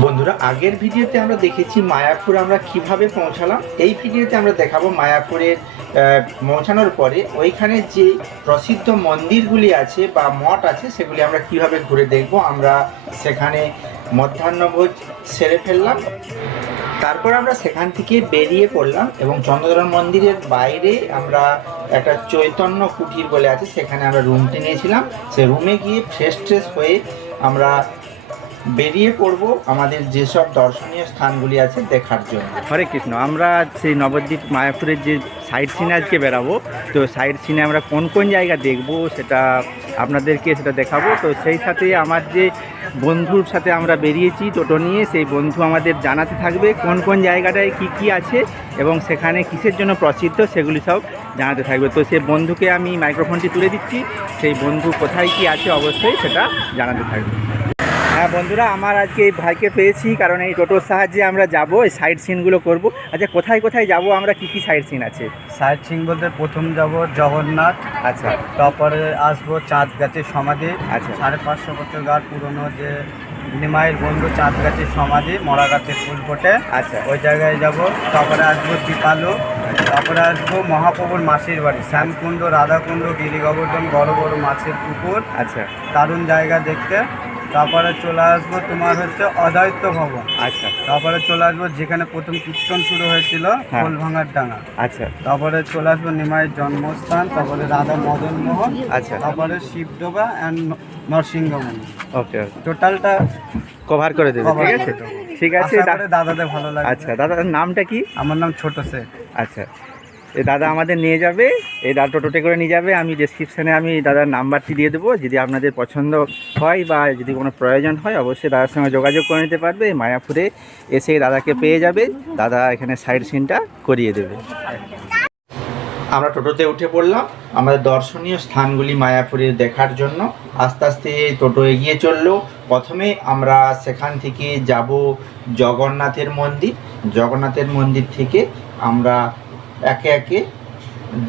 বন্ধুরা, আগের ভিডিওতে আমরা দেখেছি মায়াপুর আমরা কীভাবে পৌঁছালাম। এই ভিডিওতে আমরা দেখাবো মায়াপুরের পৌঁছানোর পরে ওইখানে যে প্রসিদ্ধ মন্দিরগুলি আছে বা মঠ আছে, সেগুলি আমরা কীভাবে ঘুরে দেখব, আমরা সেখানে মধ্যাহ্নভোজ সেরে ফেললাম। তারপর আমরা সেখান থেকে বেরিয়ে পড়লাম এবং চন্দ্রধর মন্দিরের বাইরে আমরা একটা চৈতন্য কুটির বলে আছে, সেখানে আমরা রুমটি নিয়েছিলাম। সে রুমে গিয়ে ফ্রেশ ট্রেশ হয়ে আমরা বেরিয়ে পড়ব আমাদের যেসব দর্শনীয় স্থানগুলি আছে দেখার জন্য। হরে কৃষ্ণ, আমরা সেই নবদ্বীপ মায়াপুরের যে সাইড সিনে আজকে বেরাবো। তো সাইড সিনে আমরা কোন কোন জায়গা দেখব সেটা আপনাদেরকে সেটা দেখাবো। তো সেই সাথে আমার যে বন্ধুর সাথে আমরা বেরিয়েছি টোটো নিয়ে, সেই বন্ধু আমাদের জানাতে থাকবে কোন কোন জায়গাটায় কি কি আছে এবং সেখানে কিসের জন্য প্রসিদ্ধ সেগুলি সব জানাতে থাকবে। তো সেই বন্ধুকে আমি মাইক্রোফোনটি তুলে দিচ্ছি। সেই বন্ধু কোথায় কি আছে অবশ্যই সেটা জানাতে থাকবে। হ্যাঁ বন্ধুরা আমার আজকে এই ভাইকে পেয়েছি কারণ এই টোটোর সাহায্যে আমরা যাব এই সাইড সিনগুলো করব। আচ্ছা কোথায় কোথায় যাব আমরা? কি কি সাইড সিন আছে? সাইট সিন বলতে প্রথম যাব জগন্নাথ আচ্ছা। তারপরে আসব চাঁদ গাছের সমাধি আচ্ছা। সাড়ে পাঁচশো বছর গাছ পুরনো যে নিমাইয়ের বন্ধু চাঁদ গাছের সমাধি মরা গাছের ফুল ফোটে। আচ্ছা। ওই জায়গায় যাব তারপরে আসব দীপালু তারপরে আসব মহাপ্রভুর মাসির বাড়ি শ্যামকুণ্ড রাধাকুণ্ড গিরি গোবর্ধন বড় বড় মাছের পুকুর। আচ্ছা। দারুণ জায়গা দেখতে। তারপরে চলে আসব তোমার হচ্ছে অদ্বৈত ভবন। আচ্ছা। তারপরে চলে আসব যেখানে প্রথম কীর্তন শুরু হয়েছিল হ্যাঁ। ফুলভাঙার ডাঙা। আচ্ছা। তারপরে চলে আসব নিমাইয়ের জন্মস্থান তারপরে রাধা মদন মোহন আচ্ছা। তারপরে শিবডোবা অ্যান্ড নরসিংহমণি। ওকে ওকে। টোটালটা কভার করে দেবে ঠিক আছে? ঠিক আছে দাদাদের ভালো লাগে আচ্ছা দাদার নামটা কি? আমার নাম ছোট শেখ আচ্ছা। দাদা আমাদের নিয়ে যাবে, এই দাদা টোটোতে করে নিয়ে যাবে, আমি ডেসক্রিপশানে আমি দাদার নাম্বারটি দিয়ে দেবো, যদি আপনাদের পছন্দ হয় বা যদি কোনো প্রয়োজন হয়, অবশ্যই দাদার সঙ্গে যোগাযোগ করে নিতে পারবে মায়াপুরে এসে দাদাকে পেয়ে যাবে, দাদা এখানে সাইড সিনটা করিয়ে দেবে। আমরা টোটোতে উঠে পড়লাম, আমাদের দর্শনীয় স্থানগুলি মায়াপুরে দেখার জন্য, আস্তে আস্তে টোটো এগিয়ে চলল, প্রথমে আমরা সেখান থেকে যাব জগন্নাথের মন্দির জগন্নাথের মন্দির থেকে আমরা একে একে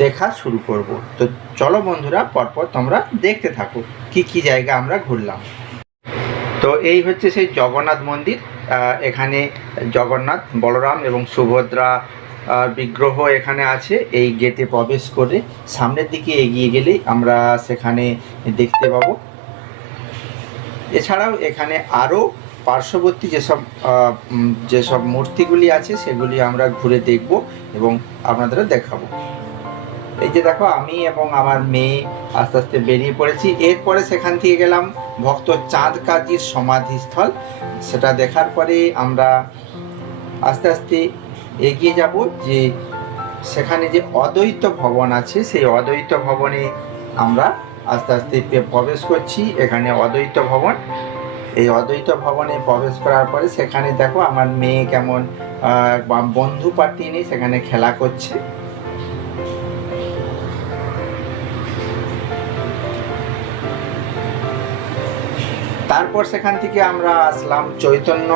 দেখা শুরু করব। তো চলো বন্ধুরা, পরপর তোমরা দেখতে থাকো কি কি জায়গা আমরা ঘুরলাম। তো এই হচ্ছে সেই জগন্নাথ মন্দির। এখানে জগন্নাথ, বলরাম এবং সুভদ্রা বিগ্রহ এখানে আছে। এই গেটে প্রবেশ করে সামনের দিকে এগিয়ে গেলেই আমরা সেখানে দেখতে পাবো। এছাড়াও এখানে আরও পার্শ্ববর্তী যেসব যেসব মূর্তিগুলি আছে, সেগুলি আমরা ঘুরে দেখব এবং আপনাদের দেখাবো। এই যে দেখো, আমি এবং আমার মেয়ে আস্তে আস্তে বেরিয়ে পড়েছি। এরপরে সেখান থেকে গেলাম ভক্ত চাঁদ কাজীর সমাধিস্থল। সেটা দেখার পরে আমরা আস্তে আস্তে এগিয়ে যাব যে সেখানে যে অদ্বৈত ভবন আছে, সেই অদ্বৈত ভবনে আমরা আস্তে আস্তে প্রবেশ করছি। এখানে অদ্বৈত ভবন। এই অদ্বৈত ভবনে প্রবেশ করার পরে সেখানে দেখো আমার মেয়ে কেমন বন্ধু পার্টি নেই সেখানে খেলা করছে। তারপর সেখান থেকে আমরা আসলাম চৈতন্য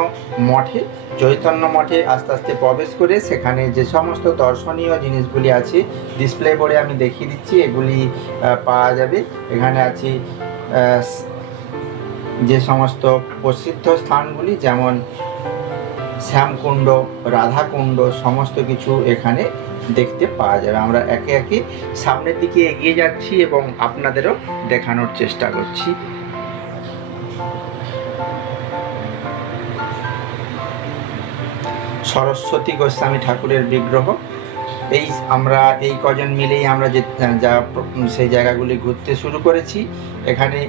মঠে। চৈতন্য মঠে আস্তে আস্তে প্রবেশ করে সেখানে যে সমস্ত দর্শনীয় জিনিসগুলি আছে ডিসপ্লে বোর্ডে আমি দেখিয়ে দিচ্ছি, এগুলি পাওয়া যাবে। এখানে আছে যে সমস্ত প্রসিদ্ধ স্থানগুলি যেমন শ্যামকুণ্ড, রাধাকুণ্ড, সমস্ত কিছু এখানে দেখতে পাওয়া যাবে। আমরা একে একে সামনের দিকে এগিয়ে যাচ্ছি এবং আপনাদেরও দেখানোর চেষ্টা করছি। সরস্বতী গোস্বামী ঠাকুরের বিগ্রহ। এই আমরা এই কজন মিলেই আমরা যে, যা, সেই জায়গাগুলি ঘুরতে শুরু করেছি। এখানে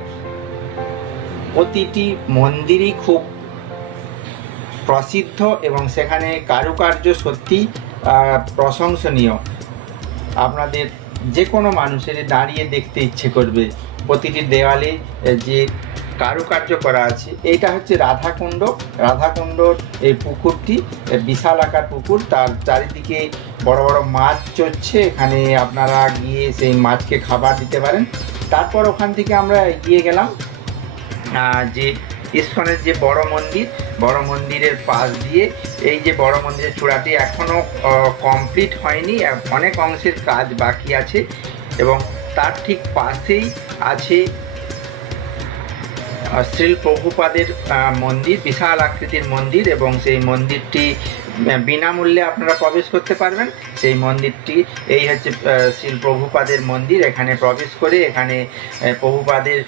প্রতিটি মন্দিরই খুব প্রসিদ্ধ এবং সেখানে কারুকার্য সত্যি প্রশংসনীয়। আপনাদের যে কোনো মানুষের দাঁড়িয়ে দেখতে ইচ্ছে করবে প্রতিটি দেওয়ালে যে কারুকার্য করা আছে। এইটা হচ্ছে রাধাকুণ্ড। রাধাকুণ্ডর এই পুকুরটি বিশাল আকার পুকুর। তার চারিদিকে বড় বড় মাছ চড়ছে। এখানে আপনারা গিয়ে সেই মাছকে খাবার দিতে পারেন। তারপর ওখান থেকে আমরা এগিয়ে গেলাম। যে ইস্কনের যে বড় মন্দির, বড় মন্দিরের পাশ দিয়ে এই যে বড় মন্দিরের চূড়াটি এখনও কমপ্লিট হয়নি। অনেক অংশের কাজ বাকি আছে এবং তার ঠিক পাশেই আছে শ্রীল প্রভুপাদের মন্দির, বিশাল আকৃতির মন্দির এবং সেই মন্দিরটি বিনামূল্যে আপনারা প্রবেশ করতে পারবেন। সেই মন্দিরটি, এই হচ্ছে শ্রীল প্রভুপাদের মন্দির। এখানে প্রবেশ করে এখানে প্রভুপাদের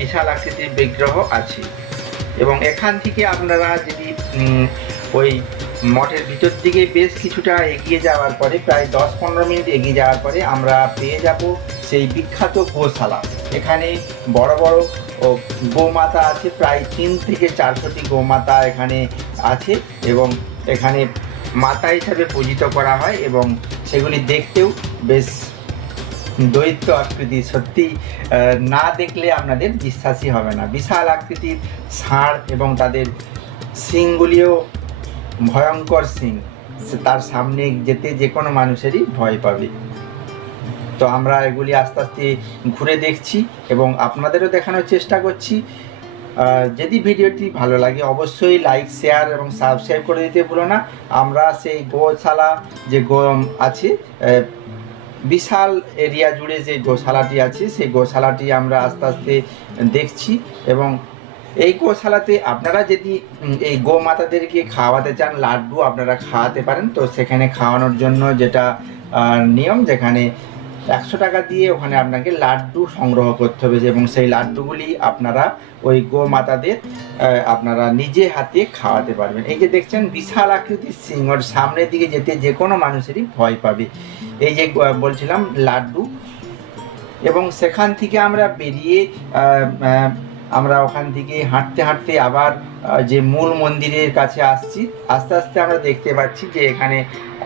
বিশাল আকৃতির বিগ্রহ আছে। এবং এখান থেকে আপনারা যদি ওই মঠের ভিতর দিকে বেশ কিছুটা এগিয়ে যাওয়ার পরে, প্রায় দশ পনেরো মিনিট এগিয়ে যাওয়ার পরে আমরা পেয়ে যাব সেই বিখ্যাত গোশালা। এখানে বড় বড় গোমাতা আছে, প্রায় তিন থেকে চারশোটি গোমাতা এখানে আছে এবং এখানে মাতা হিসাবে পূজিত করা হয় এবং সেগুলি দেখতেও বেশ দৈত্য আকৃতি। সত্যি না দেখলে আপনাদের বিশ্বাসই হবে না। বিশাল আকৃতির ষাঁড় এবং তাদের শিংগুলিও ভয়ঙ্কর সিং তার সামনে যেতে যে কোনো মানুষেরই ভয় পাবে। তো আমরা এগুলি আস্তে আস্তে ঘুরে দেখছি এবং আপনাদেরও দেখানোর চেষ্টা করছি। যদি ভিডিওটি ভালো লাগে অবশ্যই লাইক শেয়ার এবং সাবস্ক্রাইব করে দিতে ভুলো না। আমরা সেই গোশালা যে গো আছে বিশাল এরিয়া জুড়ে যে গোশালাটি আছে, সেই গোশালাটি আমরা আস্তে আস্তে দেখছি এবং এই গোশালাতে আপনারা যদি এই গোমাতাদেরকে খাওয়াতে চান, লাড্ডু আপনারা খাওয়াতে পারেন। তো সেখানে খাওয়ানোর জন্য যেটা নিয়ম যেখানে একশো টাকা দিয়ে ওখানে আপনাকে লাড্ডু সংগ্রহ করতে হবে এবং সেই লাড্ডুগুলি আপনারা ওই গোমাতাদের আপনারা নিজে হাতে খাওয়াতে পারবেন। এই যে দেখছেন, বিশাল আকৃতির সিং ওর সামনের দিকে যেতে যে কোনো মানুষেরই ভয় পাবে। এই যে বলছিলাম, লাড্ডু। এবং সেখান থেকে আমরা বেরিয়ে আমরা ওখান থেকে হাঁটতে হাঁটতে আবার যে মূল মন্দিরের কাছে আসছি, আস্তে আস্তে আমরা দেখতে পাচ্ছি যে এখানে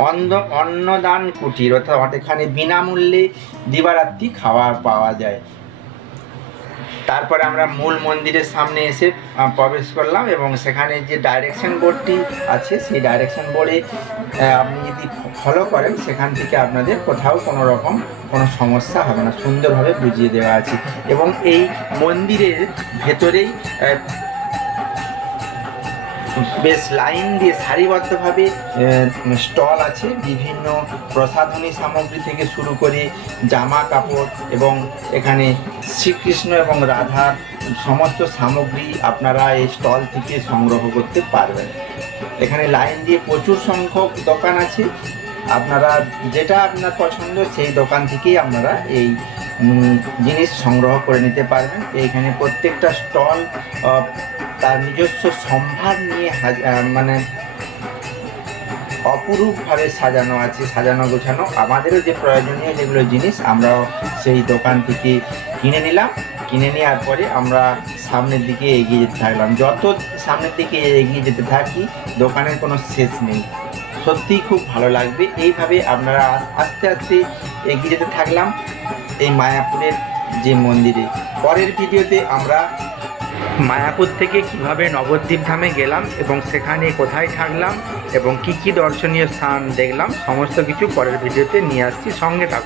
অন্ধ, অন্নদান কুটির অর্থাৎ এখানে বিনামূল্যে দিবারাত্রি খাওয়া পাওয়া যায়। তারপরে আমরা মূল মন্দিরের সামনে এসে প্রবেশ করলাম এবং সেখানে যে ডাইরেকশন বোর্ডটি আছে, সেই ডাইরেকশন বোর্ডে আপনি যদি ফলো করেন, সেখান থেকে আপনাদের কোথাও কোনো রকম কোনো সমস্যা হবে না, সুন্দরভাবে বুঝিয়ে দেওয়া আছে। এবং এই মন্দিরের ভেতরেই বেশ লাইন দিয়ে সারিবদ্ধভাবে স্টল আছে, বিভিন্ন প্রসাধনী সামগ্রী থেকে শুরু করে জামা কাপড় এবং এখানে শ্রীকৃষ্ণ এবং রাধার সমস্ত সামগ্রী আপনারা এই স্টল থেকে সংগ্রহ করতে পারবেন। এখানে লাইন দিয়ে প্রচুর সংখ্যক দোকান আছে। আপনারা যেটা আপনার পছন্দ সেই দোকান থেকেই আপনারা এই জিনিস সংগ্রহ করে নিতে পারবেন। এইখানে প্রত্যেকটা স্টল তার নিজস্ব সম্ভার নিয়ে মানে অপরূপভাবে সাজানো আছে, সাজানো গোছানো। আমাদেরও যে প্রয়োজনীয় যেগুলো জিনিস, আমরাও সেই দোকান থেকে কিনে নিলাম। কিনে নেওয়ার পরে আমরা সামনের দিকে এগিয়ে যেতে থাকলাম। যত সামনের দিকে এগিয়ে যেতে থাকি, দোকানের কোনো শেষ নেই। সত্যিই খুব ভালো লাগবে। এইভাবে আপনারা আস্তে আস্তে এগিয়ে যেতে থাকলাম এই মায়াপুরের যে মন্দিরে। পরের ভিডিওতে আমরা মায়াপুর থেকে কীভাবে নবদ্বীপ ধামে গেলাম এবং সেখানে কোথায় থাকলাম এবং কি কি দর্শনীয় স্থান দেখলাম, সমস্ত কিছু পরের ভিডিওতে নিয়ে আসছি সঙ্গে থাকুন।